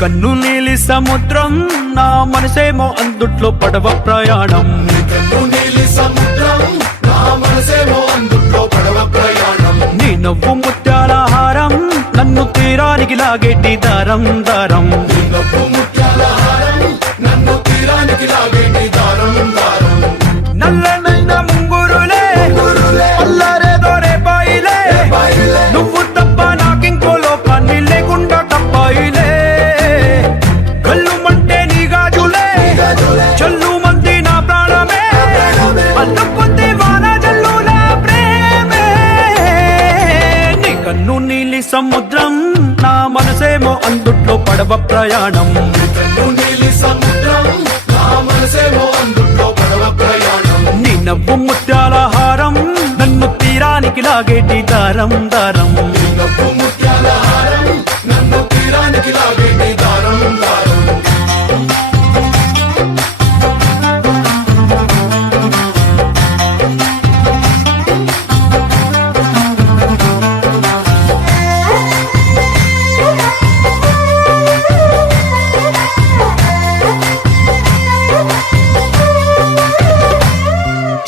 కన్ను నీలి సముద్రం నా మనసేమో అందుట్లో పడవ ప్రయాణం. నీ నవ్వు ముత్యాల హారం నన్ను తీరానికి లాగేటి దారం దారం. నల్లనైన ముంగురులే అల్లారేదో రేపాయిలే, నువ్వు తప్ప నాకింకో లోకాన్ని లేకుండా తప్పాయిలే. చల్లు మంది నా ప్రాణమే అల్లుకుంది వాన జల్లుల ప్రేమే. నీ కన్ను నీలి సముద్రం నా మనసేమో అందుట్లో పడవ ప్రయాణం. నీ నవ్వు ముత్యాల హారం నన్ను తీరానికి లాగేటి దారం దారం.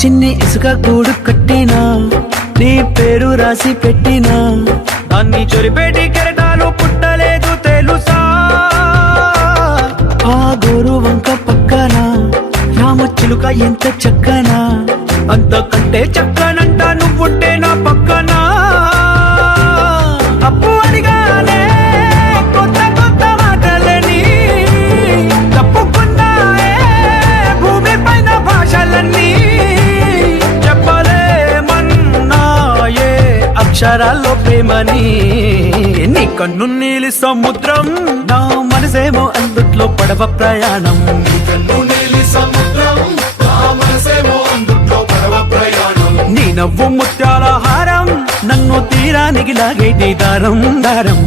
చిన్ని ఇసుక గూడు కట్టినా నీ పేరు రాసి పెట్టినా, దాన్ని చొరిపేటి కెరటాలు పుట్టలేదు తెలుసా. ఆ గోరు వంక పక్కన రామచిలుక ఎంత చక్కనా, అంతకంటే చక్కనంట నువ్వుంటే నా పక్కన. అప్పు అడిగానే కొత్త కొత్త మాటలని, తప్పుకున్నాయే భూమి పైన భాషలన్నీ. అక్షరాల్లో ప్రేమని. నీ కన్ను నీలి సముద్రం నా మనసేమో అందుట్లో పడవ ప్రయాణం. నీ నవ్వు ముత్యాల హారం నన్ను తీరానికి లాగేటి దారం దారం.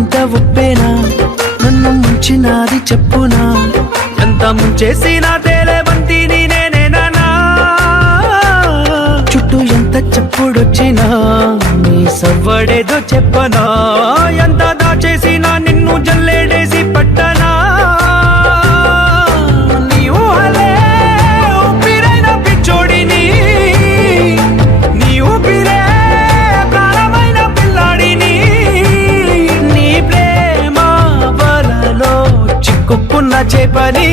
ఎంత ఒప్పేనా నన్ను ముంచినాది చెప్పునా, ఎంత ముంచేసినా తేలేవంతి నేనేనా. చుట్టూ ఎంత చెప్పుడొచ్చినా నీ సవ్వడేదో చెప్పనా, ఎంత దాచేసినా నిన్ను జల్లేడేసి పట్టనా. నీ ఊహలే ఊపిరైన పిచ్చోడిని, నీ ఊపిరే ప్రాణమైన పిల్లాడిని. చిక్కుకున్న చేపని